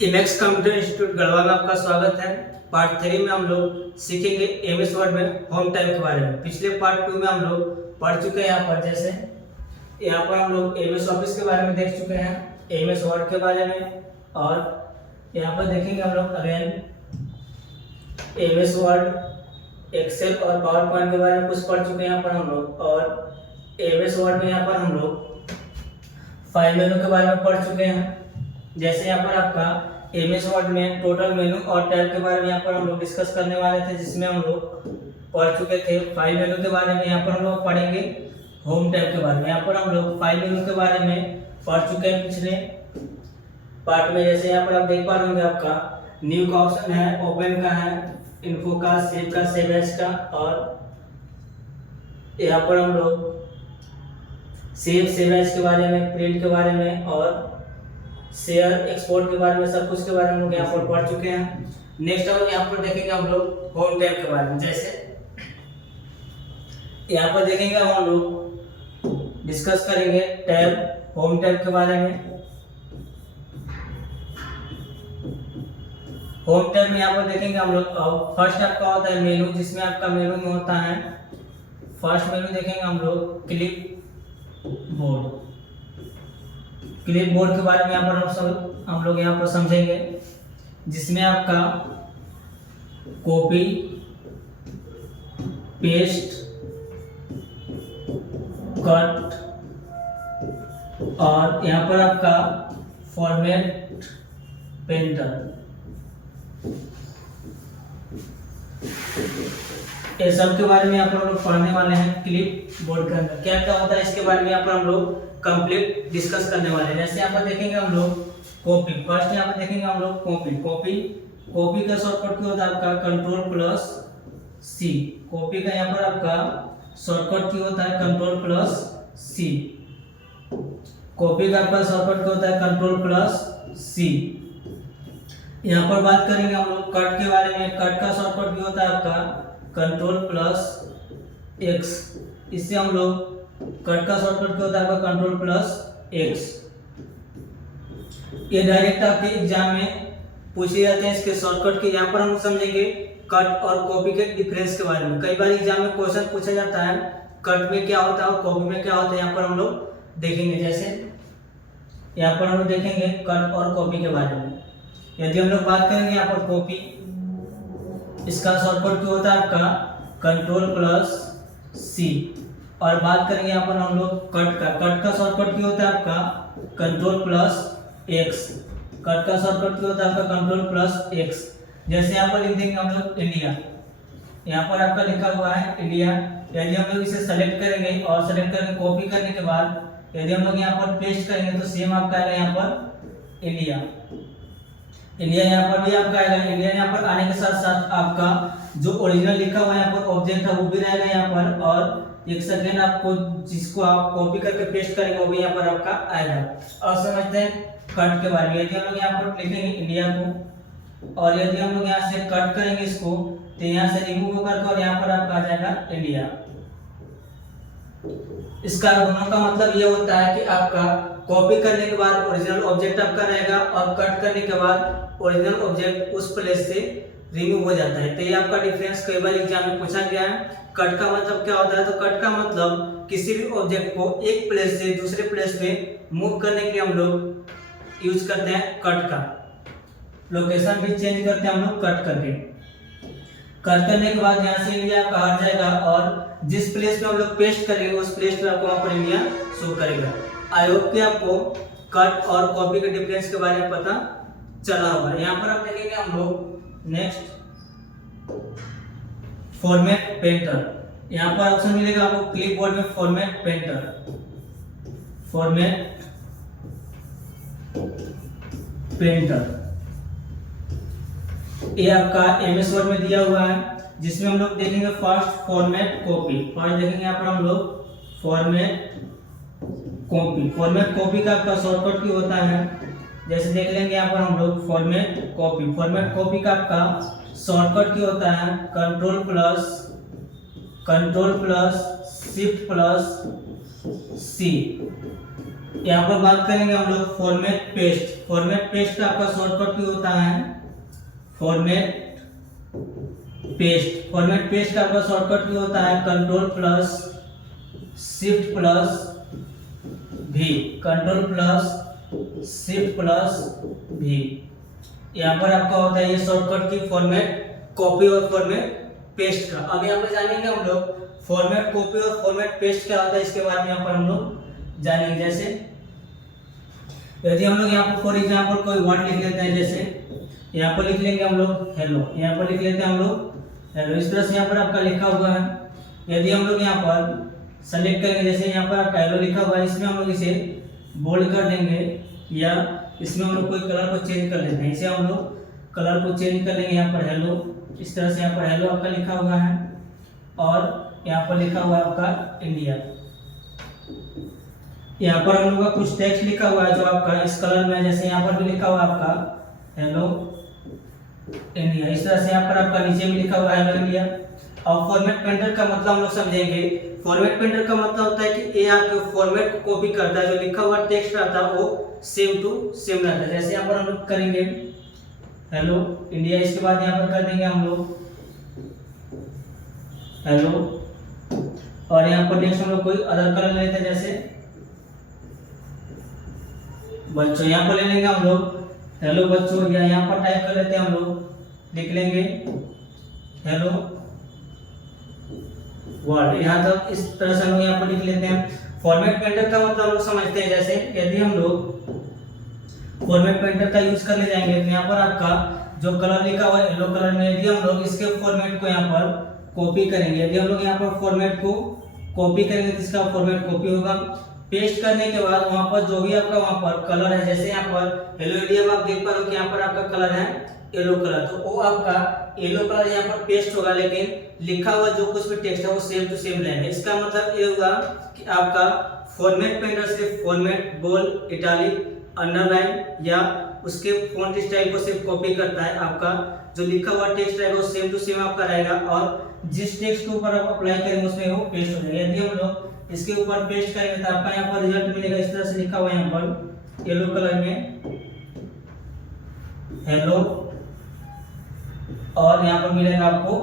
इमेक्स computer institute Garhwa में आपका स्वागत है। पार्ट 3 में हम लोग सीखेंगे एमएस वर्ड में होम टैब के बारे में। पिछले पार्ट 2 में हम लोग पढ़ चुके हैं। यहाँ पर जैसे यहाँ पर हम लोग एमएस ऑफिस के बारे में देख चुके हैं, एमएस वर्ड के बारे में, और यहाँ पर देखेंगे हम लोग अगेन एमएस वर्ड, एक्सेल और पावर पॉइंट के बारे में कुछ पढ़ चुके हैं यहाँ पर हम लोग। और एमएस वर्ड में यहाँ पर हम लोग फाइल मेनू के बारे में पढ़ चुके हैं। जैसे यहाँ पर आपका एमएस वर्ड में टोटल मेनू और टैब के बारे में यहाँ पर हम लोग डिस्कस करने वाले थे, जिसमें हम लोग पढ़ चुके थे फाइल मेनू के बारे में। यहाँ पर हम लोग पढ़ेंगे होम टैब के बारे में। यहाँ पर हम लोग फाइल मेनू के बारे में पढ़ चुके हैं पिछले पार्ट में। जैसे यहाँ पर आप देख पा रहे होंगे आपका न्यू का ऑप्शन है, ओपन का है, इन्फो का, सेव का, सेव एज का, और यहाँ पर हम लोग सेव एज के बारे में, प्रिंट के बारे में और शेयर एक्सपोर्ट के बारे में, सब कुछ के बारे में हम लोग यहाँ पर पढ़ चुके हैं। नेक्स्ट हम यहाँ पर देखेंगे हम लोग होम टैब के बारे में। जैसे यहाँ पर देखेंगे हम लोग डिस्कस करेंगे टैब, होम टैब के बारे में। होम टैब में यहाँ पर देखेंगे हम लोग फर्स्ट आपका होता है मेनू, जिसमें आपका मेनू में होता है फर्स्ट मेनू देखेंगे हम लोग क्लिप बोर्ड। क्लिप बोर्ड के बारे में यहाँ पर हम लोग यहाँ पर समझेंगे, जिसमें आपका कॉपी, पेस्ट, कट और यहाँ पर आपका फॉर्मेट, पेंटर, ये सब के बारे में यहाँ पर हम लोग पढ़ने वाले हैं। क्लिप बोर्ड के अंदर क्या क्या होता है इसके बारे में यहाँ पर हम लोग कंप्लीट डिस्कस करने वाले हैं। जैसे यहाँ पर देखेंगे हम लोग कॉपी, फर्स्ट यहाँ पर देखेंगे हम लोग कॉपी का शॉर्टकट क्या होता है आपका कंट्रोल प्लस सी। कॉपी का यहाँ पर आपका शॉर्टकट क्या होता है कंट्रोल प्लस सी। कॉपी का आपका शॉर्टकट क्या होता है कंट्रोल प्लस सी। यहाँ पर बात करेंगे हम लोग कट के बारे में। कट का शॉर्टकट क्या होता है आपका कंट्रोल प्लस एक्स। इससे हम लोग कट का शॉर्टकट क्या होता है आपका कंट्रोल प्लस एक्स। ये डायरेक्ट आपके एग्जाम में पूछे जाते हैं इसके शॉर्टकट के। यहाँ पर हम समझेंगे कट और कॉपी के डिफरेंस के बारे में। कई बार एग्जाम में क्वेश्चन पूछा जाता है कट में क्या होता है और कॉपी में क्या होता है, यहाँ पर हम लोग देखेंगे। जैसे यहाँ पर हम लोग देखेंगे कट और कॉपी के बारे में। यदि हम लोग बात करेंगे यहाँ पर कॉपी, इसका शॉर्टकट क्या होता है आपका कंट्रोल प्लस सी। और बात करेंगे यहाँ पर हम लोग कट का शॉर्टकट क्या होता है आपका कंट्रोल प्लस एक्स। कट का शॉर्टकट क्या होता है आपका कंट्रोल प्लस एक्स। जैसे यहाँ पर लिख देंगे हम लोग इंडिया, यहाँ पर आपका लिखा हुआ है इंडिया। यदि हम लोग इसे सेलेक्ट करेंगे और सेलेक्ट करके कॉपी करने के बाद यदि हम लोग यहाँ पर पेस्ट करेंगे तो सेम आपका आएगा यहाँ पर इंडिया यहाँ पर भी आपका आएगा इंडिया। यहाँ पर आने के साथ साथ आपका जो ओरिजिनल लिखा हुआ है यहाँ पर ऑब्जेक्ट है वो भी रहेगा यहाँ पर, और एक सेकेंड आपको जिसको आप कॉपी करके पेस्ट करेंगे वो भी यहाँ पर आपका आएगा। और समझते हैं कट के बारे में। यदि हम लोग यहाँ पर लिखेंगे इंडिया को और यदि हम लोग यहाँ से कट करेंगे इसको तो यहाँ से रिमूव करके और यहाँ पर आपका आ जाएगा इंडिया। इसका दोनों का मतलब ये होता है कि आपका कॉपी करने के बाद ओरिजिनल ऑब्जेक्ट आपका रहेगा और कट करने के बाद ओरिजिनल ऑब्जेक्ट उस प्लेस से रिमूव हो जाता है। तो ये आपका डिफरेंस कई बार एग्जाम में पूछा गया है। कट का मतलब क्या होता है, तो कट का मतलब किसी भी ऑब्जेक्ट को एक प्लेस से दूसरे प्लेस पे मूव करने के लिए हम लोग यूज करते हैं कट का। लोकेशन भी चेंज करते हैं हम लोग कट करके। कट करने के बाद यहाँ से इंडिया आपका हट जाएगा और जिस प्लेस पे हम लोग पेस्ट करेंगे उस प्लेस पे आपको वहाँ पर इंडिया शो करेगा। आई होप कि आपको कट और कॉपी के डिफरेंस के बारे में पता चला होगा। यहाँ पर आप देखेंगे हम लोग नेक्स्ट फॉर्मेट पेंटर। यहाँ पर ऑप्शन मिलेगा आपको क्लिपबोर्ड में फॉर्मेट पेंटर, ये आपका एमएस वर्ड में दिया हुआ है, जिसमें हम लोग देखेंगे फर्स्ट फॉर्मेट कॉपी। फर्स्ट देखेंगे यहाँ पर हम लोग फॉर्मेट कॉपी का आपका शॉर्टकट क्या होता है। जैसे देख लेंगे यहाँ पर हम लोग फॉर्मेट कॉपी का आपका शॉर्टकट क्या होता है कंट्रोल प्लस शिफ्ट प्लस सी। यहाँ पर बात करेंगे हम लोग फॉर्मेट पेस्ट। फॉर्मेट पेस्ट का आपका शॉर्टकट की होता है फॉर्मेट पेस्ट। फॉर्मेट पेस्ट का आपका शॉर्टकट की होता है कंट्रोल प्लस शिफ्ट प्लस भी, कंट्रोल प्लस शिफ्ट प्लस भी। यहाँ पर आपका होता है ये शॉर्टकट की फॉर्मेट कॉपी और फॉर्मेट पेस्ट का। अब यहाँ पर जानेंगे हम लोग फॉर्मेट कॉपी और फॉर्मेट पेस्ट क्या होता है, इसके बारे में यहाँ पर हम लोग जानेंगे। जैसे यदि हम लोग यहाँ पर फॉर एग्जाम्पल कोई वर्ड लिख लेते हैं, जैसे यहाँ पर लिख लेंगे हम लोग हेलो, यहाँ पर लिख लेते हैं हम लोग हेलो, इस तरह से यहाँ पर आपका लिखा हुआ है। यदि हम लोग यहाँ पर सेलेक्ट करेंगे, जैसे यहाँ पर आपका हेलो लिखा हुआ है, इसमें हम लोग इसे बोल्ड कर देंगे या इसमें हम लोग कोई कलर को चेंज कर लेते हैं, इसे हम लोग कलर को चेंज कर लेंगे। यहाँ पर हेलो, इस तरह से यहाँ पर हेलो आपका लिखा हुआ है और यहाँ पर लिखा हुआ है आपका इंडिया। यहाँ पर हम लोग का कुछ टेक्स्ट लिखा हुआ है जो आपका इस कलर में, जैसे यहाँ पर भी लिखा हुआ है आपका हेलो इंडिया, इस तरह से यहाँ पर आपका नीचे भी लिखा हुआ है हेलो इंडिया। और फॉर्मेट पेंटर का मतलब हम लोग समझेंगे। फॉर्मेट पेंटर का मतलब होता है कि ये आपके फॉर्मेट को कॉपी करता है, जो लिखा हुआ टेक्स्ट रहता है वो सेम टू सेम रहता है। जैसे यहाँ पर हम लोग करेंगे हेलो इंडिया, इसके बाद यहाँ पर कर देंगे हम लोग हेलो, और यहाँ पर नेक्स्ट हम लोग कोई अदर कलर लेते हैं, जैसे बच्चों, यहाँ पर ले लेंगे हम लोग हेलो बच्चों, या यहाँ पर टाइप कर लेते हैं हम लोग, लिख लेंगे हेलो वर्ड। यहाँ तक इस तरह से हम लोग यहाँ पर लिख लेते हैं। फॉर्मेट पेंटर का मतलब हम लोग समझते हैं। जैसे यदि हम लोग फॉर्मेट पेंटर का यूज करने जाएंगे तो यहाँ पर आपका जो कलर लिखा हुआ है येलो कलर में, यदि हम लोग इसके फॉर्मेट को यहाँ पर कॉपी करेंगे, यदि हम लोग यहाँ पर फॉर्मेट को कॉपी करेंगे तो इसका फॉर्मेट कॉपी होगा। पेस्ट करने के बाद वहां पर जो भी आपका वहां पर कलर है, जैसे यहाँ पर येलो इंडिया में आप देख पा रहे हो कि यहाँ पर आपका कलर है येलो कलर, तो वो आपका येलो कलर यहाँ पर पेस्ट होगा, लेकिन लिखा हुआ जो कुछ भी टेक्स्ट है वो सेम टू सेम रहेगा। इसका मतलब ये होगा कि आपका फॉर्मेट पेंटर सिर्फ फॉर्मेट, बोल्ड, इटैलिक, अंडरलाइन या उसके फॉन्ट स्टाइल को सिर्फ कॉपी करता है। आपका जो लिखा हुआ टेक्स्ट रहेगा वो सेम टू सेम आपका रहेगा, और जिस टेक्स्ट के ऊपर आप अप्लाई करेंगे उसमें वो पेस्ट हो जाएगा। यदि हम लोग इसके ऊपर पेस्ट करेंगे तो आपका यहाँ पर रिजल्ट मिलेगा, इस तरह से लिखा हुआ है यहाँ पर येलो कलर में हेलो, और यहाँ पर मिलेगा आपको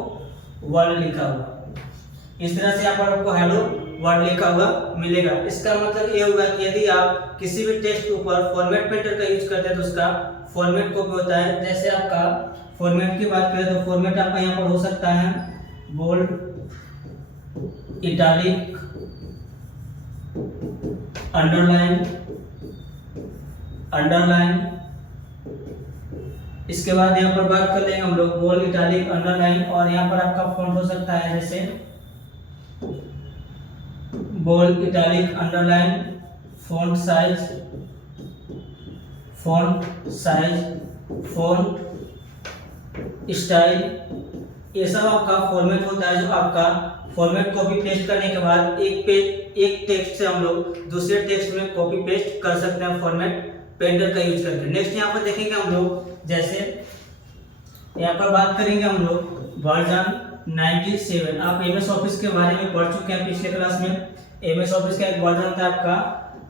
वर्ड लिखा हुआ। इस तरह से यहाँ पर आपको हेलो वर्ड लिखा हुआ मिलेगा। इसका मतलब ये होगा कि यदि आप किसी भी टेक्स्ट के ऊपर फॉर्मेट पेंटर का यूज करते हैं तो उसका फॉर्मेट कॉपी होता है। जैसे आपका फॉर्मेट की बात करें तो फॉर्मेट आपका यहाँ पर हो सकता है बोल्ड, इटैलिक, अंडरलाइन, इसके बाद यहाँ पर बात कर लेंगे हम लोग बोल्ड, इटैलिक, अंडरलाइन, और यहाँ पर आपका फॉन्ट हो सकता है जैसे bold, italic, underline, font size, font style, ये सब आपका फॉर्मेट होता है। जो आपका फॉर्मेट कॉपी पेस्ट करने के बाद एक टेक्स्ट से हम लोग दूसरे टेक्स्ट में कॉपी पेस्ट कर सकते हैं फॉर्मेट पेंटर का यूज करके। नेक्स्ट यहाँ पर देखेंगे हम लोग, जैसे यहाँ पर बात करेंगे हम लोग वर्जन 97। आप एमएस ऑफिस के बारे में पढ़ चुके हैं पिछले क्लास में। एमएस ऑफिस का एक वर्जन होता है आपका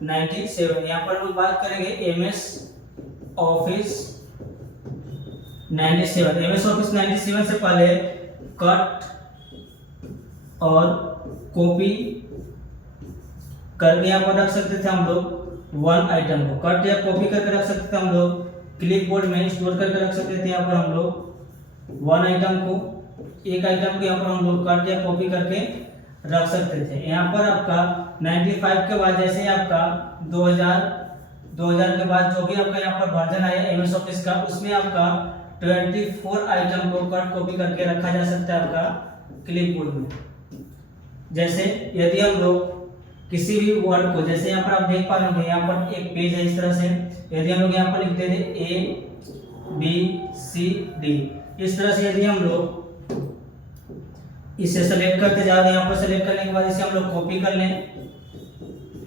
97। यहाँ पर हम बात करेंगे एमएस ऑफिस 97। एमएस ऑफिस 97 से पहले कट और कॉपी करके यहाँ पर रख सकते थे हम लोग वन आइटम को, कट या कॉपी करके रख सकते थे हम लोग, क्लिप बोर्ड में स्टोर करके रख सकते थे यहाँ पर हम लोग वन आइटम को, एक आइटम को यहाँ पर हम लोग कट या कॉपी करके रख सकते थे। यहाँ पर आपका 95 के बाद जैसे आपका 2000 के बाद जो भी आपका यहाँ पर वर्जन आया एमएस ऑफिस का, उसमें आपका 24 आइटम को कट कॉपी करके रखा जा सकता है आपका क्लिप बोर्ड में। जैसे यदि हम लोग किसी भी वर्ड को, जैसे यहाँ पर आप देख पा रहे होंगे यहाँ पर एक पेज है इस तरह से, यदि हम लोग यहाँ पर लिखते थे ABCD, इस तरह से यदि हम लोग इसे सेलेक्ट करते जा रहे हैं, यहाँ पर सेलेक्ट करने के बाद इसे हम लोग कॉपी कर लें,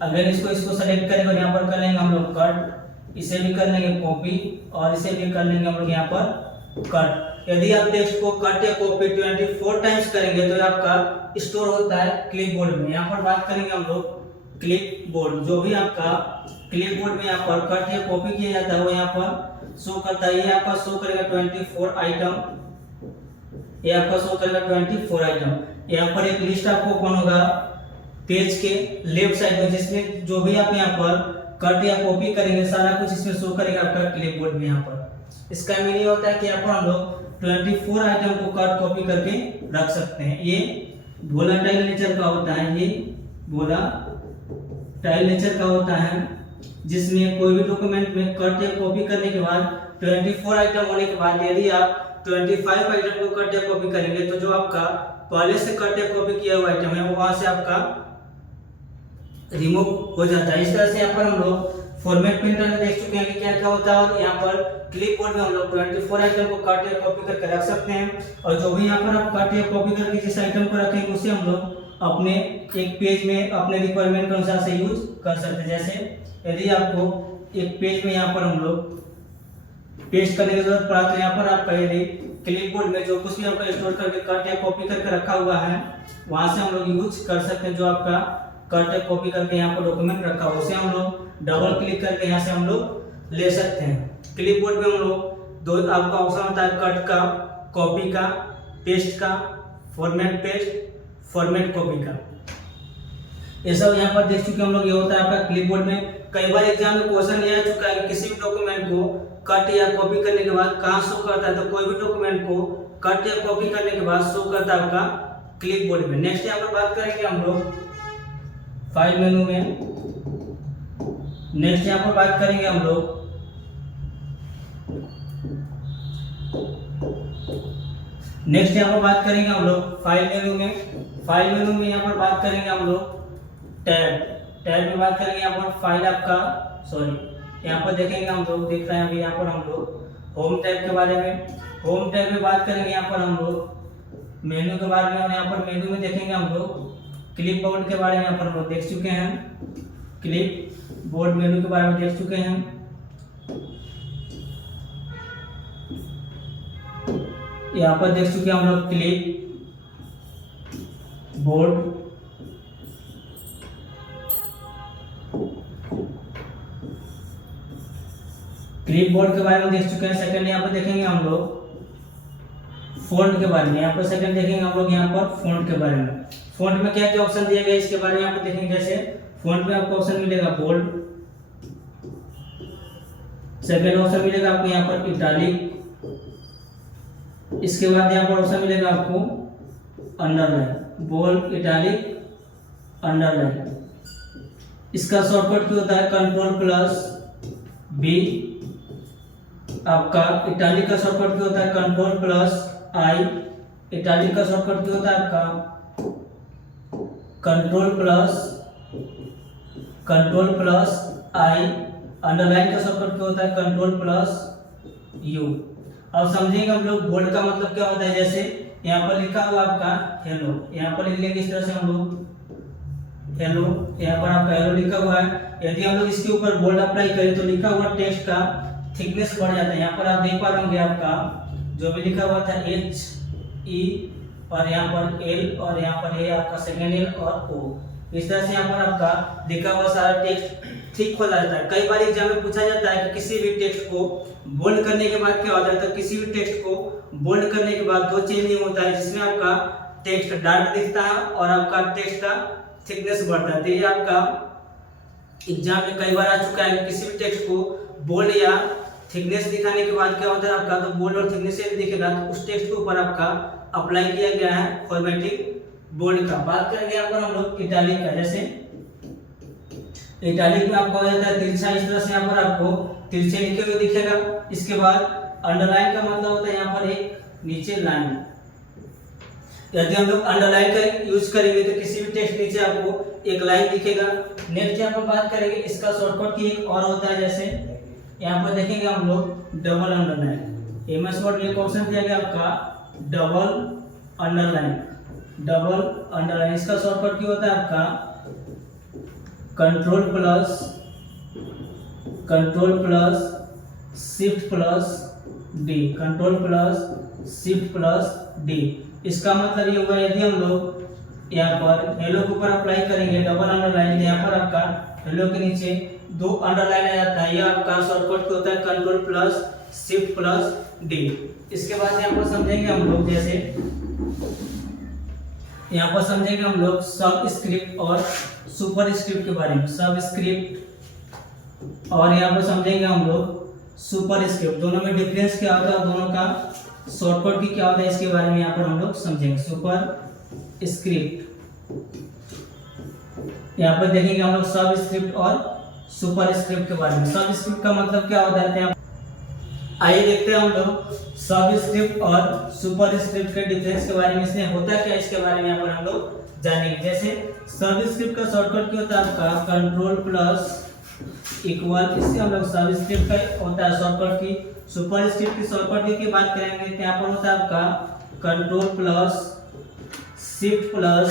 अगर इसको सेलेक्ट करेंगे और यहाँ पर कर लेंगे हम लोग कट, इसे भी कर लेंगे कॉपी और इसे भी कर लेंगे हम लोग यहाँ पर कट। यदि आप टेक्स्ट को कट या कॉपी 24 टाइम्स करेंगे तो आपका स्टोर होता है क्लिप बोर्ड में। यहाँ पर बात करेंगे हम लोग क्लिप बोर्ड, जो भी आपका क्लिपबोर्ड में यहाँ पर कट या कॉपी किया जाता है वो यहाँ पर शो करता है। ये आपका शो करेगा 24 आइटम, ये आपका शो करेगा 24 आइटम। यहाँ पर एक लिस्ट आपको ओपन होगा पेज के लेफ्ट साइड में, जिसमें जो भी आप यहाँ पर कट या कॉपी करेंगे सारा कुछ इसमें शो करेगा आपका क्लिपबोर्ड में। यहाँ पर इसका मीनिंग होता है कि यहाँ पर हम लोग 24 आइटम को कट कॉपी करके रख सकते हैं। ये वोलेटाइल नेचर का होता है, ये वोलेटाइल नेचर का होता है, जिसमें कोई भी डॉक्यूमेंट में कट या कॉपी करने के बाद 24 आइटम होने के बाद यदि आप 25 आइटम को कट या कॉपी करेंगे तो जो आपका पहले से कट या कॉपी किया हुआ आइटम है वो वहां से आपका रिमूव हो जाता है। इस तरह से यहाँ पर हम लोग फॉर्मेट प्रिंटर में देख चुके हैं कि क्या क्या होता है, और यहाँ पर क्लिपबोर्ड में हम लोग 24 आइटम को कट या कॉपी करके रख सकते हैं। और जो भी यहाँ पर आप कट या कॉपी करके जिस आइटम को रखेंगे उसे हम लोग अपने एक पेज में अपने रिक्वायरमेंट के अनुसार से यूज कर सकते हैं। जैसे यदि आपको एक पेज में यहाँ पर हम लोग पेस्ट करने की जरूरत पड़ा तो यहाँ पर आपका यदि क्लिपबोर्ड में जो कुछ भी आपका स्टोर करके कट या कॉपी करके रखा हुआ है वहां से हम लोग यूज कर सकते हैं। जो आपका कट या कॉपी करके यहाँ पर डॉक्यूमेंट रखा हुआ उसे हम लोग डबल क्लिक करके यहाँ से हम लोग ले सकते हैं। क्लिपबोर्ड में हम लोग दो आपका ऑप्शन होता है, कट का, कॉपी का, पेस्ट का, फॉर्मेट पेस्ट, फॉर्मेट कॉपी का। ये सब यहाँ पर देख चुके हम लोग। ये होता है आपका क्लिपबोर्ड में। कई बार एग्जाम में क्वेश्चन ये आ चुका है कि किसी भी डॉक्यूमेंट को कट या कॉपी करने के बाद कहाँ शो करता है, तो कोई भी डॉक्यूमेंट को कट या कॉपी करने के बाद शो करता है आपका क्लिपबोर्ड में। नेक्स्ट यहाँ पर बात करेंगे हम लोग फाइल मेनू में। नेक्स्ट यहाँ पर बात करेंगे हम लोग फाइल मेनू में। फाइल मेनू में यहाँ पर बात करेंगे हम लोग टैब में बात करेंगे। यहाँ पर फाइल आपका यहाँ पर देखेंगे हम लोग, देख रहे हैं अभी यहाँ पर हम लोग होम टैब के बारे में। होम टैब में बात करेंगे यहाँ पर हम लोग मेनू के बारे में, और यहाँ पर मेनू में देखेंगे हम लोग क्लिपबोर्ड के बारे में। यहाँ पर हम लोग देख चुके हैं, क्लिपबोर्ड मेनू के बारे में देख चुके हैं। यहाँ पर देख चुके हैं हम लोग क्लिपबोर्ड के बारे में देख चुके हैं। सेकंड यहाँ पर देखेंगे हम लोग फ़ॉन्ट के बारे में। यहाँ पर सेकंड देखेंगे हम लोग यहाँ पर फ़ॉन्ट के बारे में। फ़ॉन्ट में क्या क्या ऑप्शन दिए गए इसके बारे में यहाँ पर देखेंगे। जैसे फ़ॉन्ट में आपको ऑप्शन मिलेगा बोल्ड, सेकंड ऑप्शन मिलेगा आपको यहाँ पर इटालिक, इसके बाद यहाँ पर ऑप्शन मिलेगा आपको अंडरलाइन, बोल्ड, इटालिक, अंडरलाइन। इसका शॉर्टकट क्या होता है, Ctrl+B। आपका इटालिक का शॉर्टकट क्या होता है, Ctrl+I। इटालिक का शॉर्टकट क्या होता है आपका Ctrl+I। अंडरलाइन का शॉर्टकट क्या होता है, Ctrl+U। अब समझेंगे हम लोग बोल्ड का मतलब क्या होता है। जैसे यहाँ पर लिखा हुआ आपका हेलो, यहाँ पर लिख लेंगे इस तरह से हम लोग हेलो, यहाँ पर आपका हेलो लिखा हुआ है। यदि हम लोग इसके ऊपर बोल्ड अप्लाई करें तो लिखा हुआ टेक्स्ट का थिकनेस बढ़ जाता है। यहाँ पर आप देख पा रहे होंगे आपका जो भी लिखा हुआ था HE और यहाँ पर L और यहाँ पर ये आपका सेकेंड L और O, इस तरह से यहाँ पर आपका लिखा हुआ सारा टेक्स्ट ठीक हो जाता है। कई बार एग्जाम में पूछा जाता है कि किसी भी टेक्स्ट को बोल्ड करने के बाद क्या होता है, तो किसी भी टेक्स्ट को बोल्ड करने के बाद दो चेंजिंग होता है, जिसमें आपका टेक्स्ट डार्क दिखता है और आपका टेक्स्ट का थिकनेस बढ़ता है। तो ये आपका एग्जाम में कई बार आ चुका है कि किसी भी टेक्स्ट को बोल्ड या थिकनेस दिखाने के बाद क्या होता है आपका, तो बोल्ड और थिकनेस से दिखेगा तो उस टेक्स्ट के ऊपर आपका अप्लाई किया गया है फॉर्मेटिंग बोल्ड का। बात करेंगे यहाँ पर हम लोग इटालिक का। जैसे इटालिक में आपको हो जाता है तिरछा, इस तरह से यहाँ पर आपको तिरछे लिखे हुए दिखेगा। इसके बाद अंडरलाइन का मतलब होता है यहाँ पर एक नीचे लाइन। यदि हम लोग अंडरलाइन का यूज करेंगे तो किसी भी टेक्स्ट नीचे आपको एक लाइन दिखेगा। नेक्स्ट यहाँ पर बात करेंगे इसका शॉर्टकट की एक और होता है। जैसे यहाँ पर देखेंगे हम लोग डबल अंडरलाइन। एमएस वर्ड में एक ऑप्शन दिया गया आपका डबल अंडरलाइन। डबल अंडरलाइन इसका शॉर्टकट की होता है आपका Ctrl+Shift+D, Ctrl+Shift+D। इसका मतलब ये हुआ यदि हम लोग यहाँ पर हेलो के ऊपर अप्लाई करेंगे डबल अंडरलाइन, यहाँ पर आपका हेलो के नीचे दो अंडरलाइन आ जाता है, यह आपका शॉर्टकट होता है control plus shift plus D. इसके बाद यहाँ पर समझेंगे हम लोग, जैसे यहाँ पर समझेंगे हम लोग सब स्क्रिप्ट और सुपर स्क्रिप्ट के बारे में। सब स्क्रिप्ट और यहाँ पर समझेंगे हम लोग सुपर स्क्रिप्ट, दोनों में डिफरेंस क्या होता है, दोनों का शॉर्टकट की क्या होता है, इसके बारे में यहाँ पर हम लोग समझेंगे। सुपर स्क्रिप्ट यहाँ पर देखेंगे हम लोग सब स्क्रिप्ट और सुपर स्क्रिप्ट के बारे में। सब स्क्रिप्ट का मतलब क्या होता है, आइए देखते हैं हम लोग सब स्क्रिप्ट और सुपर स्क्रिप्ट के डिफरेंस के बारे में, इसमें होता क्या है इसके बारे में यहाँ पर हम लोग जानेंगे। जैसे सब स्क्रिप्ट का शॉर्टकट क्या होता है आपका कंट्रोल प्लस इक्वल, इससे हम लोग सब स्क्रिप्ट का होता है शॉर्टकट की। सुपर स्क्रिप्ट की शॉर्टकट की बात करेंगे तो यहाँ पर होता है आपका कंट्रोल प्लस शिफ्ट प्लस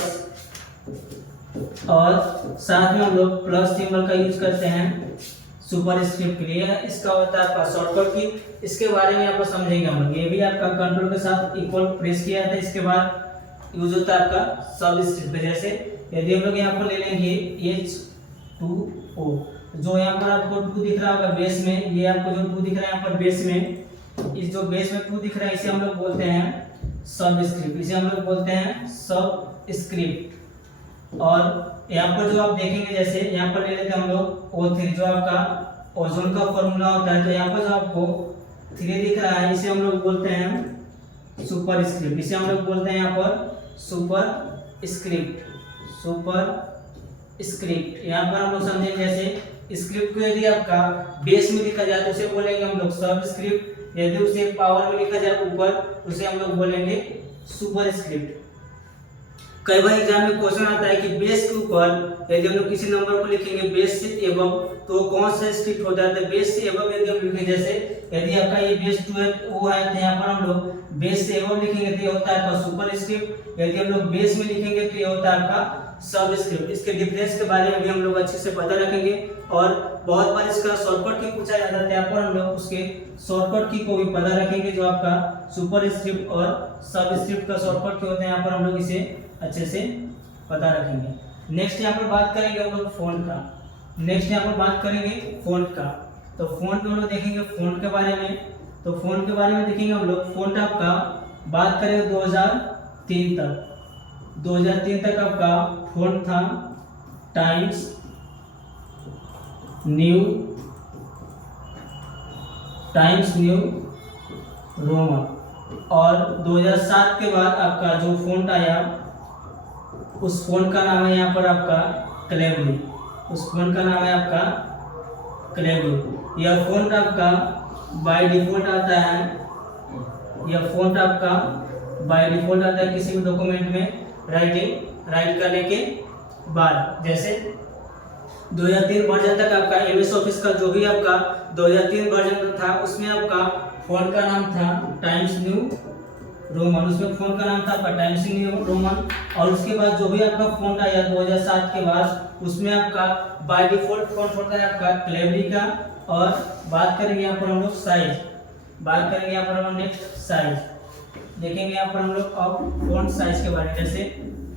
और साथ में हम लोग प्लस सिंबल का यूज करते हैं सुपर स्क्रिप्ट के लिए। इसका होता है आपका शॉर्टकट की, इसके बारे में यहाँ पर समझेंगे हम लोग। ये भी आपका कंट्रोल के साथ इक्वल प्रेस किया जाता है, इसके बाद यूज होता है आपका सब स्क्रिप्ट। जैसे यदि हम लोग यहाँ पर ले लेंगे H2O, जो यहाँ पर आपको 2 दिख रहा होगा बेस में, ये आपको जो 2 दिख रहा है यहाँ पर बेस में, इस जो बेस में 2 दिख रहा है इसे हम लोग बोलते हैं सब स्क्रिप्ट, इसे हम लोग बोलते हैं सब स्क्रिप्ट। और यहाँ पर जो आप देखेंगे, जैसे यहाँ पर ले लेते हैं हम लोग O3, जो आपका ओजोन का फॉर्मूला होता है, तो यहाँ पर जो आपको 3 दिख रहा है इसे हम लोग बोलते हैं सुपर स्क्रिप्ट, इसे हम लोग बोलते हैं यहाँ पर सुपर स्क्रिप्ट। सुपर स्क्रिप्ट यहाँ पर हम लोग समझेंगे, जैसे स्क्रिप्ट को यदि आपका बेस में लिखा जाए तो उसे बोलेंगे हम लोग सब स्क्रिप्ट, यदि उसे पावर में लिखा जाए ऊपर उसे हम लोग बोलेंगे सुपर स्क्रिप्ट। कई बार एग्जाम में क्वेश्चन आता है कि बेस के ऊपर यदि हम लोग किसी नंबर को लिखेंगे बेस से एबव तो कौन सा स्क्रिप्ट होता है, तो बेस से एबव यदि हम लिखेंगे, जैसे यदि आपका ये बेस 2 है वो है तो यहाँ पर हम लोग बेस से एबव लिखेंगे तो ये होता है आपका सुपर स्क्रिप्ट। यदि हम लोग बेस में लिखेंगे तो ये होता है आपका सब स्क्रिप्ट। इसके डिफरेंस के बारे में भी हम लोग अच्छे से पता रखेंगे और बहुत बार इसका शॉर्टकट की पूछा जाता है, यहाँ पर हम लोग उसके शॉर्टकट की को भी पता रखेंगे, जो आपका सुपर स्क्रिप्ट और सब स्क्रिप्ट का शॉर्टकट क्या होता है, यहाँ पर हम लोग इसे अच्छे से पता रखेंगे। नेक्स्ट यहाँ पर बात करेंगे हम लोग फ़ॉन्ट का। नेक्स्ट यहाँ पर बात करेंगे फ़ॉन्ट का, तो फ़ॉन्ट में हम लोग देखेंगे फ़ॉन्ट के बारे में। तो फ़ॉन्ट के बारे में देखेंगे हम लोग, फ़ॉन्ट आपका बात करेंगे 2003 तक, 2003 तक आपका फ़ॉन्ट था टाइम्स न्यू रोमन, और 2007 के बाद आपका जो फ़ॉन्ट आया उस फ़ॉन्ट का नाम है यहाँ पर आपका क्लेवली, उस फ़ॉन्ट का नाम है आपका क्लेवली। यह फ़ॉन्ट आपका बाय डिफ़ॉल्ट आता है, यह फ़ॉन्ट आपका बाय डिफ़ॉल्ट आता है किसी भी डॉक्यूमेंट में राइट करने के बाद। जैसे 2003 वर्जन तक आपका एमएस ऑफिस का जो भी आपका 2003 वर्जन था उसमें आपका फ़ॉन्ट का नाम था टाइम्स न्यू रोमन, उसमें फ़ॉन्ट का नाम था आपका टाइम्स न्यू रोमन। और उसके बाद जो भी आपका फ़ॉन्ट आया 2007 के बाद उसमें आपका बाय डिफ़ॉल्ट फ़ॉन्ट होता है आपका क्लेवली का। और बात करेंगे यहाँ पर हम लोग साइज, बात करेंगे यहाँ पर हम लोग नेक्स्ट साइज देखेंगे, यहाँ पर हम लोग अब फ़ॉन्ट साइज के बारे में। जैसे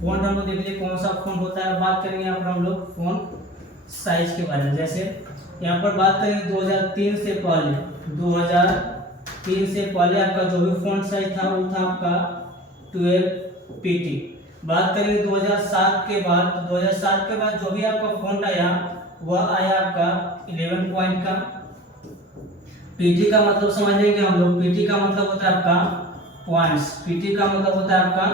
फ़ॉन्ट हम लोग देख लिए कौन सा फ़ॉन्ट होता है, बात करेंगे यहाँ पर हम लोग फ़ॉन्ट साइज के बारे में। जैसे यहाँ पर बात करेंगे 2003 से पहले, 2003 से पहले आपका जो भी फ़ॉन्ट साइज था वो था आपका 12 pt। बात करेंगे 2007 के बाद, 2007 के बाद जो भी आपका फ़ॉन्ट आया वह आया आपका 11 पॉइंट का। pt का मतलब समझेंगे हम लोग, pt का मतलब होता है आपका पॉइंट्स, pt का मतलब होता है आपका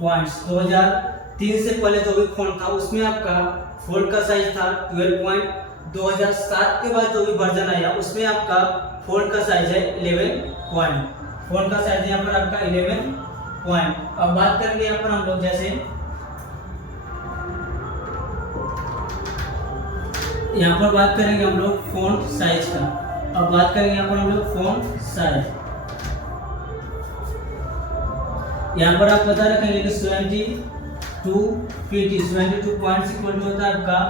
पॉइंट्स। 2003 से पहले जो भी फ़ॉन्ट था उसमें आपका फ़ॉन्ट का साइज था 12 पॉइंट। 2007 के बाद जो भी वर्जन आया उसमें आपका फ़ॉन्ट का साइज है 11 पॉइंट, फ़ॉन्ट का साइज यहाँ पर आपका 11 पॉइंट। अब बात करेंगे यहाँ पर हम लोग, जैसे यहाँ पर बात करेंगे हम लोग फ़ॉन्ट साइज का। अब बात करेंगे यहाँ पर हम लोग फ़ॉन्ट साइज, यहाँ पर आप पता रखेंगे कि 72 pt 72 पॉइंट्स इक्वल टू होता है आपका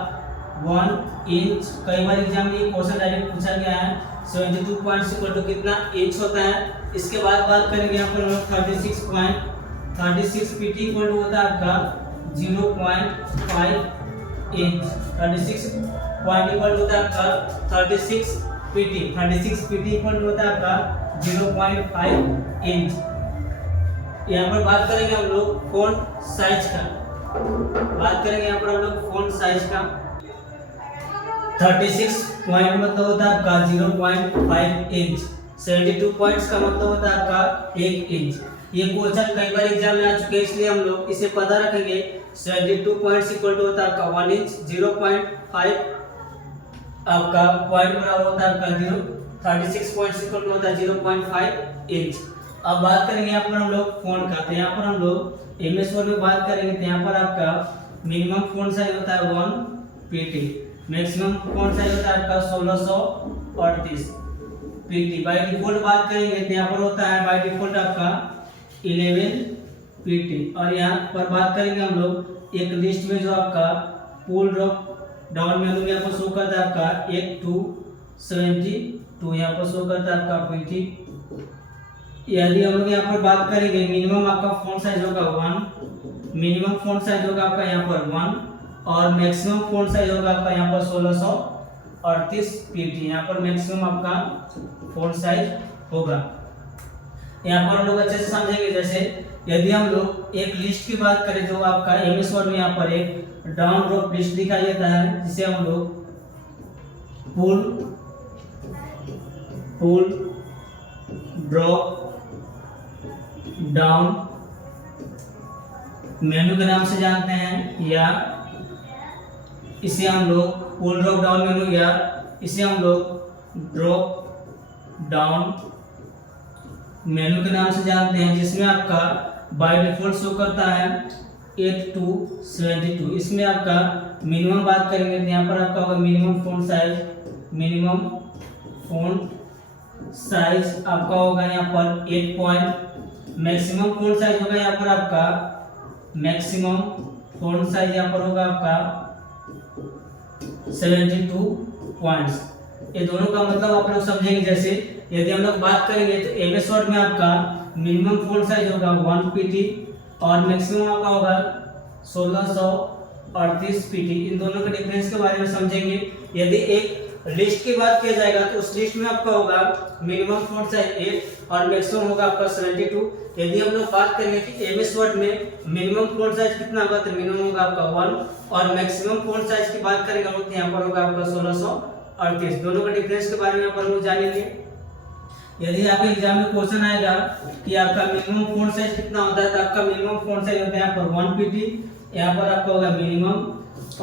1 इंच। कई बार एग्जाम में ये क्वेश्चन डायरेक्ट पूछा गया है 72 पॉइंट्स इक्वल टू कितना इंच होता है। इसके बाद बात करेंगे यहाँ पर हम लोग 36 pt इक्वल टू होता है आपका 0.5 इंच। 36 पॉइंट इक्वल होता है आपका 36 पीटी। 36 पीटी इक्वल होता है आपका 0.5 इंच। यहाँ पर बात करेंगे हम लोग फ़ॉन्ट साइज का। बात करेंगे यहाँ पर हम लोग फ़ॉन्ट साइज का। 36 पॉइंट मतलब होता है आपका 0.5 इंच। 72 पॉइंट्स का मतलब होता है आपका 1 इंच। ये क्वेश्चन कई बार एग्जाम में आ चुके हैं, इसलिए हम लोग इसे पता रखेंगे। 72 पॉइंट्स इक्वल टू होता है आपका 1 इंच। 0.5 आपका पॉइंट बराबर होता है आपका 36 पॉइंट्स इक्वल टू होता है 0.5 इंच। अब बात करेंगे यहाँ पर हम लोग फ़ॉन्ट का। तो यहाँ पर हम लोग एमएस वर्ड में बात करेंगे तो यहाँ पर आपका मिनिमम फ़ॉन्ट साइज होता है 1 पीटी। मैक्सिमम फ़ॉन्ट साइज होता है आपका 1638 पीटी। बाय डिफॉल्ट बात करेंगे तो यहाँ पर होता है बाय डिफॉल्ट आपका 11 पीटी। और यहाँ पर बात करेंगे हम लोग एक लिस्ट में जो आपका पुल ड्रॉप डाउन मेनू यहाँ पर शो करता है आपका 1 to 72, यहाँ पर शो करता है आपका 20। यदि हम लोग यहाँ पर बात करेंगे मिनिमम आपका फ़ॉन्ट साइज होगा 1, मिनिमम फ़ॉन्ट साइज होगा आपका यहाँ पर 1 और मैक्सिमम फ़ॉन्ट साइज होगा आपका यहाँ पर 1638 पीटी। यहाँ पर मैक्सिमम आपका फ़ॉन्ट साइज होगा। यहाँ पर हम लोग अच्छे से समझेंगे। जैसे यदि हम लोग एक लिस्ट की बात करें जो आपका एमएस वर्ड में यहाँ पर एक डाउन ड्रॉप लिस्ट दिखाई देता है, जिसे हम लोग पुल ड्रॉप डाउन मेनू के नाम से जानते हैं, या इसे हम लोग पुल ड्रॉप डाउन मेनू, या इसे हम लोग ड्रॉप डाउन मेनू के नाम से जानते हैं, जिसमें आपका बाय डिफॉल्ट शो करता है 8 to 72। इसमें आपका मिनिमम बात करेंगे तो यहाँ पर आपका होगा minimum font size. Minimum font size आपका होगा यहाँ पर 8 पॉइंट। मैक्सिमम फ़ॉन्ट साइज होगा यहाँ पर आपका मैक्सिमम फ़ॉन्ट साइज यहाँ पर होगा आपका 72 पॉइंट्स। ये दोनों का मतलब आप लोग समझेंगे। जैसे यदि हम लोग बात करेंगे तो एमएस वर्ड में आपका मिनिमम फ़ॉन्ट साइज होगा 1 पीटी और मैक्सिमम आपका होगा 1638 पीटी। इन दोनों के डिफरेंस के बारे में समझेंगे। यदि एक लिस्ट की बात किया जाएगा तो उस लिस्ट में आपका होगा मिनिमम फ़ॉन्ट साइज 8 और मैक्सिमम होगा आपका 72। यदि हम लोग बात करेंगे कि एमएस वर्ड में मिनिमम फ़ॉन्ट साइज कितना होगा तो मिनिमम होगा आपका 1 और मैक्सिमम फ़ॉन्ट साइज की बात करेंगे तो यहाँ पर होगा आपका 1638। दोनों के डिफरेंस के बारे में यहाँ पर हम लोग जानेंगे। यदि आपके एग्जाम में क्वेश्चन आएगा कि आपका मिनिमम फ़ॉन्ट साइज कितना होता है तो आपका मिनिमम फ़ॉन्ट साइज होता है यहाँ पर 1 पीटी। यहाँ पर आपका होगा मिनिमम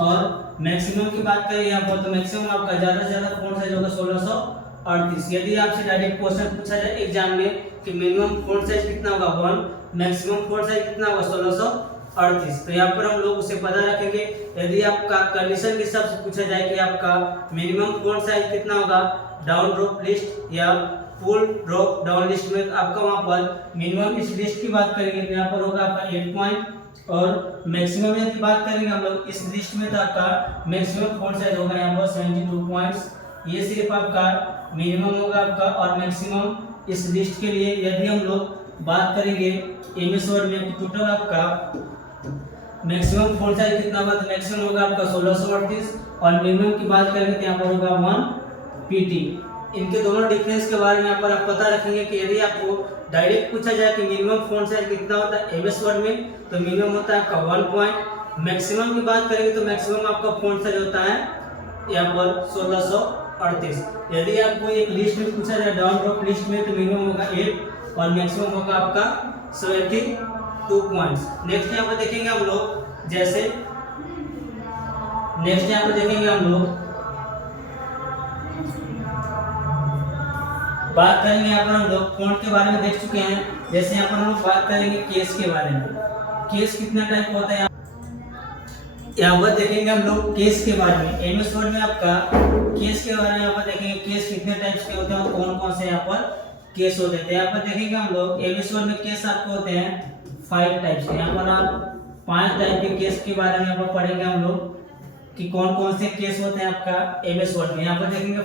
और मैक्सिमम की बात करें यहाँ पर तो मैक्सिमम आपका ज़्यादा से ज़्यादा फ़ॉन्ट साइज होगा 1638। यदि आपसे डायरेक्ट क्वेश्चन पूछा जाए एग्जाम में कि मिनिमम फ़ॉन्ट साइज कितना होगा 1, मैक्सिमम फ़ॉन्ट साइज कितना होगा 1638, तो यहाँ पर हम लोग उसे पता रखेंगे। यदि आपका कंडीशन के हिसाब से पूछा जाए कि आपका मिनिमम फ़ॉन्ट साइज कितना होगा डाउन ड्रॉप लिस्ट या पुल ड्रॉप डाउन लिस्ट में, आपका वहाँ पर मिनिमम इस लिस्ट की बात करेंगे तो यहाँ पर होगा आपका 8 पॉइंट और मैक्सिमम की बात करेंगे हम लोग इस लिस्ट में तो आपका मैक्सिमम फ़ॉन्ट साइज होगा यहाँ पर 72 पॉइंट्स। ये सिर्फ आपका मिनिमम होगा आपका और मैक्सिमम इस लिस्ट के लिए। यदि हम लोग बात करेंगे एमएस वर्ड में टोटल आपका मैक्सिमम फ़ॉन्ट साइज कितना होगा तो मैक्सिमम होगा आपका 1638 और मिनिमम की बात करेंगे तो यहाँ पर होगा 1 पीटी। इनके दोनों डिफरेंस के बारे में यहाँ पर आप पता रखेंगे कि यदि आपको डायरेक्ट पूछा जाए कि मिनिमम फ़ॉन्ट साइज कितना होता है एमएस वर्ड में तो मिनिमम होता है आपका 1 पॉइंट। मैक्सिमम की बात करेंगे तो मैक्सिमम आपका फ़ॉन्ट साइज होता है यहाँ पर 1638। यदि आपको एक लिस्ट में पूछा जाए डाउन ड्रॉप लिस्ट में तो मिनिमम होगा 8 और मैक्सिमम होगा आपका 72 पॉइंट्स। नेक्स्ट यहाँ पर देखेंगे हम लोग। जैसे नेक्स्ट यहाँ पर देखेंगे हम लोग बात करेंगे यहाँ पर हम लोग फ़ॉन्ट के बारे में देख चुके हैं। जैसे यहाँ पर हम लोग बात करेंगे केस के बारे में। केस कितना टाइप होता है यहाँ पर देखेंगे हम लोग केस के बारे में। एमएस वर्ड में आपका केस के बारे में यहाँ पर देखेंगे केस कितने टाइप्स के होते हैं और कौन कौन से यहाँ पर केस होते हैं। यहाँ पर देखेंगे हम लोग एमएस वर्ड में केस आपको होते हैं 5 टाइप्स के। यहाँ पर आप 5 टाइप के केस के बारे में यहाँ पर पढ़ेंगे हम लोग कि कौन कौन से केस होते हैं आपका एमएस वर्ड में। यहाँ पर देखेंगे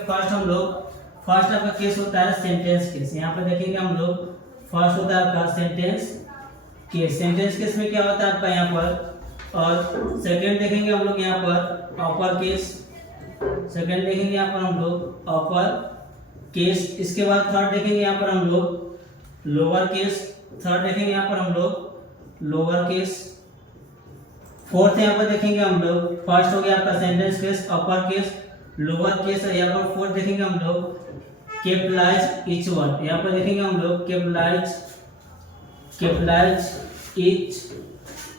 फर्स्ट आपका केस होता है सेंटेंस केस। यहाँ पर देखेंगे हम लोग फर्स्ट होता है आपका सेंटेंस केस। सेंटेंस केस में क्या होता है आपका यहाँ पर और सेकंड देखेंगे हम लोग यहाँ पर अपर केस, सेकंड देखेंगे यहाँ पर हम लोग अपर केस। इसके बाद थर्ड देखेंगे यहाँ पर हम लोग लोअर केस, थर्ड देखेंगे यहाँ पर हम लोग लोअर केस। फोर्थ यहाँ पर देखेंगे हम लोग, फर्स्ट हो गया आपका sentence case, upper case, lower case. और यहाँ पर फोर्थ देखेंगे हम लोग कैपिटलाइज ईच वर्ड, यहाँ पर देखेंगे हम लोग कैपिटलाइज ईच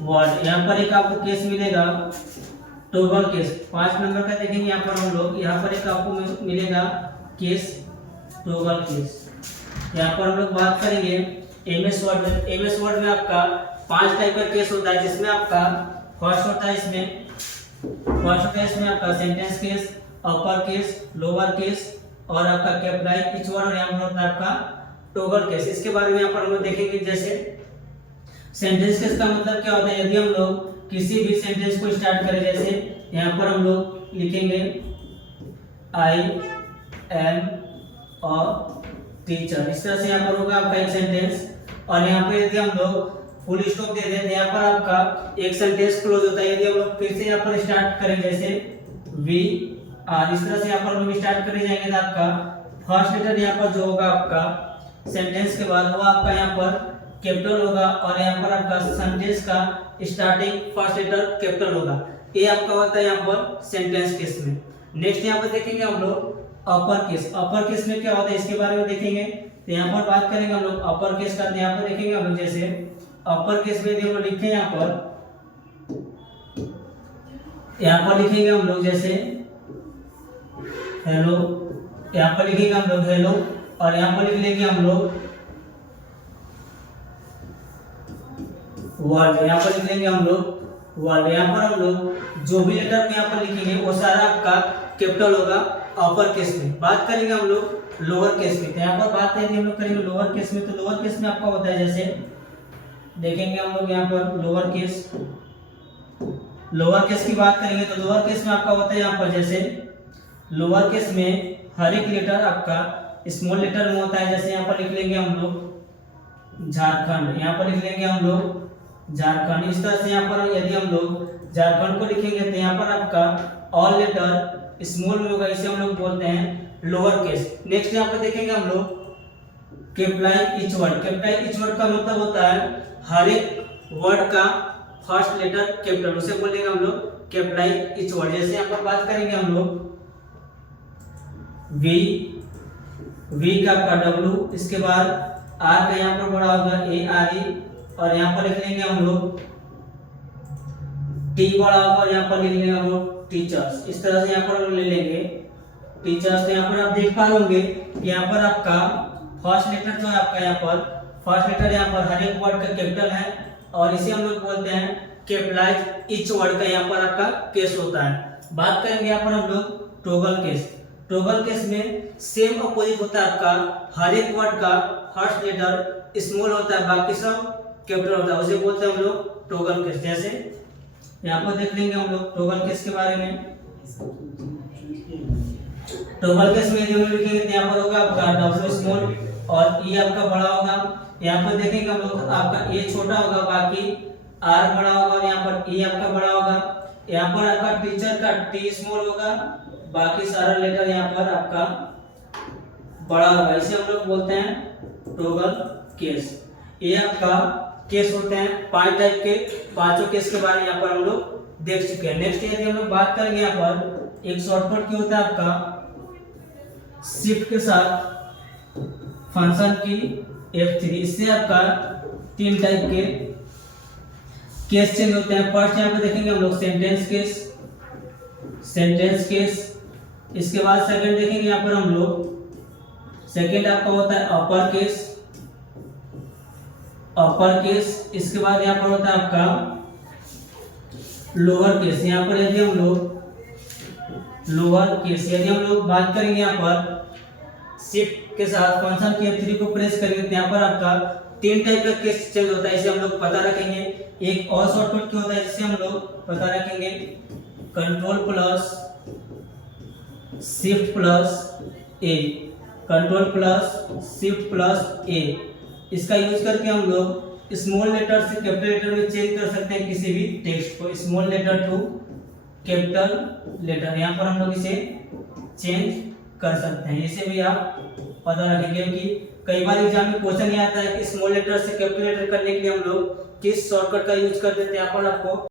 वर्ड। यहाँ पर एक आपको केस मिलेगा टॉगल केस, 5 नंबर का देखेंगे यहाँ पर हम लोग, यहाँ पर एक आपको मिलेगा केस टॉगल केस। यहाँ पर हम लोग बात करेंगे एमएस वर्ड में। एमएस वर्ड में आपका 5 टाइप का केस होता है, जिसमें आपका फर्स्ट होता है इसमें आपका sentence case, upper case, lower case और आपका कैपिटलाइज ईच वर्ड, और यहाँ पर होता है आपका टॉगल केस। इसके बारे में यहाँ पर हम लोग देखेंगे। जैसे सेंटेंस केस का मतलब क्या होता है, यदि हम लोग किसी भी सेंटेंस को स्टार्ट करें, जैसे यहाँ पर हम लोग लिखेंगे आई एम अ टीचर, इस तरह से यहाँ पर होगा आपका एक सेंटेंस। और यहाँ पे यदि हम लोग फुल स्टॉप दे दें तो यहाँ पर आपका एक सेंटेंस क्लोज होता है। यदि हम लोग फिर से यहाँ पर स्टार्ट करें, जैसे वी आर, इस तरह से यहाँ पर हम लोग स्टार्ट करे जाएंगे तो आपका फर्स्ट लेटर यहाँ पर जो होगा आपका सेंटेंस के बाद, वो आपका यहाँ पर कैपिटल होगा, और यहाँ पर आपका सेंटेंस का स्टार्टिंग फर्स्ट लेटर कैपिटल होगा। ये आपका होता है यहाँ पर सेंटेंस केस में। नेक्स्ट यहाँ पर देखेंगे हम लोग अपर केस। अपर केस में क्या होता है इसके बारे में देखेंगे। तो यहाँ पर बात करेंगे हम लोग अपर केस का। यहाँ पर देखेंगे हम लोग, जैसे अपर केस में यदि हम लिखें यहाँ पर लिखेंगे हम लोग जैसे हेलो, यहाँ पर लिखेंगे हम लोग हेलो, और यहाँ पर लिख लेंगे हम लोग वर्ड, यहाँ पर लिख लेंगे हम लोग वर्ड। यहाँ पर हम लोग जो भी लेटर को यहाँ पर लिखेंगे वो सारा आपका कैपिटल होगा अपर केस में। बात करेंगे हम लोग लोअर केस में। तो यहाँ पर बात है हम लोग करेंगे लोअर केस में। तो लोअर केस में आपका होता है, जैसे देखेंगे हम लोग यहाँ पर लोअर केस की बात करेंगे तो लोअर केस में आपका होता है यहाँ पर, जैसे लोअर केस में हर एक लेटर आपका स्मॉल लेटर में होता है। जैसे यहाँ पर लिख लेंगे हम लोग झारखंड, यहाँ पर लिख लेंगे हम लोग झारखंड। इस तरह से यहाँ पर यदि हम लोग झारखंड को लिखेंगे तो यहाँ पर आपका ऑल लेटर स्मॉल में होगा, इसे हम लोग बोलते हैं लोअर केस। नेक्स्ट यहाँ पर देखेंगे हम लोग capitalise each word. Capitalise each word का मतलब होता है हर एक वर्ड का फर्स्ट लेटर कैपिटल, उसे बोलेंगे हम लोग कैपिटलाइज ईच वर्ड। जैसे यहाँ पर बात करेंगे हम लोग वी का डब्ल्यू, इसके बाद आर का यहाँ पर बड़ा होगा ARE, और यहाँ पर लिख लेंगे हम लोग टी बड़ा होगा, और यहाँ पर लिख लेंगे हम लोग टीचर्स। इस तरह से यहाँ पर ले लेंगे टीचर्स। तो यहाँ पर आप देख पा होंगे यहाँ पर आपका फर्स्ट लेटर जो है आपका यहाँ पर फर्स्ट लेटर यहाँ पर हर एक वर्ड का कैपिटल है, और इसे हम लोग बोलते हैं कैपिटलाइज ईच वर्ड का यहाँ पर आपका केस होता है। बात करेंगे यहाँ पर हम लोग टॉगल केस। टॉगल केस में सेम अपोजिट होता है आपका, हर एक वर्ड का फर्स्ट लेटर स्मॉल होता है, बाकी सब कैपिटल होता है, उसे बोलते हैं हम लोग टॉगल केस। जैसे यहाँ पर देख लेंगे हम लोग टॉगल केस के बारे में। टॉगल केस में यदि हम लिखेंगे तो यहाँ पर होगा आपका डब्ल्यू स्मॉल और ई आपका बड़ा होगा। यहाँ पर देखेंगे हम लोग आपका ए छोटा होगा, बाकी आर बड़ा होगा, और यहाँ पर ई आपका बड़ा होगा। यहाँ पर आपका टीचर का टी स्मॉल होगा, बाकी सारा लेटर यहाँ पर आपका बड़ा होगा, इसे हम लोग बोलते हैं टॉगल केस। ये आपका केस होते हैं 5 टाइप के। 5 केस के बारे में यहाँ पर हम लोग देख चुके हैं। नेक्स्ट यदि हम लोग बात करेंगे यहाँ पर एक शॉर्टकट की होता है आपका शिफ्ट के साथ फंक्शन की F3, इससे आपका 3 टाइप के केस चेंज होते हैं। फर्स्ट यहाँ पे देखेंगे हम लोग सेंटेंस केस। इसके बाद सेकंड देखेंगे यहाँ पर हम लोग, सेकंड आपका होता है अपर केस। इसके बाद यहाँ पर होता है आपका लोअर केस। यहाँ पर यदि हम लोग बात करेंगे यहाँ पर शिफ्ट के साथ फंक्शन की F3 को प्रेस करेंगे तो यहाँ पर आपका 3 टाइप का केस चेंज होता है, इसे हम लोग पता रखेंगे। एक और शॉर्टकट की होता है जिसे हम लोग पता रखेंगे control plus shift plus A. इसका यूज करके हम लोग स्मॉल लेटर से कैपिटल लेटर में चेंज कर सकते हैं किसी भी टेक्स्ट को, small letter to capital letter, यहाँ पर हम लोग इसे चेंज कर सकते हैं। इसे भी आप पता रखेंगे कि कई बार एग्जाम में क्वेश्चन ये आता है कि स्मॉल लेटर से कैपिटल लेटर करने के लिए हम लोग किस शॉर्टकट का यूज करते थे, यहाँ पर आपको